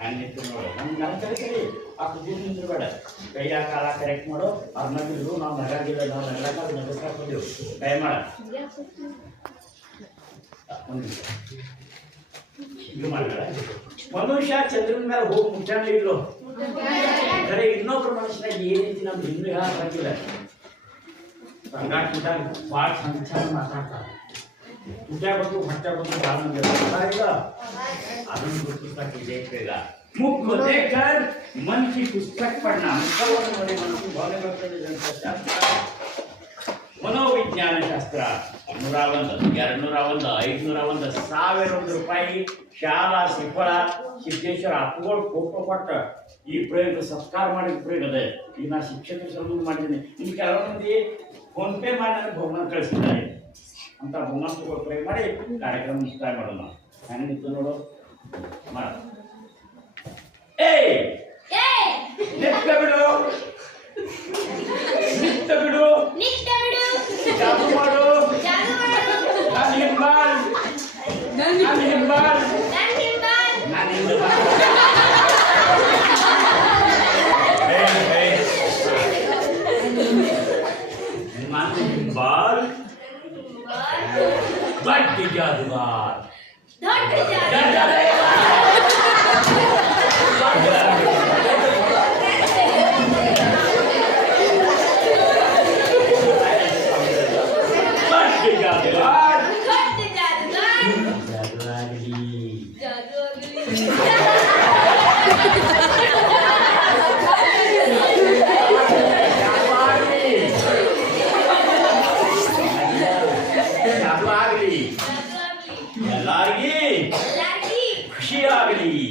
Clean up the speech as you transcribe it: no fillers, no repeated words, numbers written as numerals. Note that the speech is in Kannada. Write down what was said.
ಹಂಗಿತ್ತು ನೋಡು ನಮ್ಮ ಕಡೆ ಅಷ್ಟು ದೂರ ನಿಂತಿರ್ಬೇಡ ಕೈಯ ಕಾಲ ಕರೆಕ್ಟ್ ಮಾಡು ಅವ್ರನ್ನಾಗಿದ್ರು ನಾವು ನಗಾಗಿಲ್ಲ ನಾವು ನಗಲಾಕ ನಗಸ್ಕಾಕೊಂಡಿವು ಕೈ ಮಾಡ ಇದು ಮಾಡಬೇಡ ಮನುಷ್ಯ ಚಂದ್ರನ ಮೇಲೆ ಹೋಗಿ ಮುಟ್ಟಾಣ ಇಲ್ಲು ಬರೀ ಇನ್ನೊಬ್ರು ಮನುಷ್ಯನಾಗ ಏನೈತಿ ನಮ್ದು ಇನ್ನೂ ಹೇಳಕ್ಕಾಗಿಲ್ಲ ಸಂಗಾಟ ಮುಟ್ಟಾಗ ಭಾಳ ಚಂದ ಚಂದ ಮಾತಾಡ್ತಾರೆ तुझ्या बघू भट्ट्या बघू घालून गेला अजून पुस्तक देखील मुख देखकर मन की पुस्तक पढ़ना मुखावरमध्ये मनकी भावनेबद्दल जनशास्त्र मनोविज्ञानशास्त्र 101 201 500 ರೂಪಾಯಿ ಶಾಲಾ ಸಿಫಳ ಸಿದ್ದೇಶ್ವರ ಅಪ್ಪಗಳು ಫೋಟೋ ಕೊಟ್ಟ ಈ ಪ್ರಯೋಗ ಸತ್ಕಾರ ಮಾಡಿದ ಪ್ರಯೋಗ ಅದೇ ಈಗ ನಾ ಶಿಕ್ಷಕರ ಸಲುವಾಗಿ ಮಾಡಿದ್ದೀನಿ ಇನ್ನು ಕೆಲವು ಮಂದಿ ಫೋನ್ ಪೇ ಮಾಡಿ ನನಗೆ ಬಹುಮಾನ ಕಳಿಸಿದ್ದಾರೆ ಅಂತ ಬಹುಮಾನ ಪ್ರಯೋಗ ಮಾಡಿ ಕಾರ್ಯಕ್ರಮ ಮುಕ್ತಾಯ ಮಾಡೋಣ ಹೆಂಗಿತ್ತು ನೋಡು ಮಾಡ ನಿತ್ಯ ಬಿಡು ನಿತ್ಯ ಬಿಡು ಜಾದು ಮಾಡು ನಾನು ಹಿಂಬಾಲ್ ನಾನು ಹಿಂಬಾಲ್ ನಾನು ಹಿಂಬಾಲ್ ಹಿಂಬಾಲ್ बड्ड जादूगर खुशी आ गई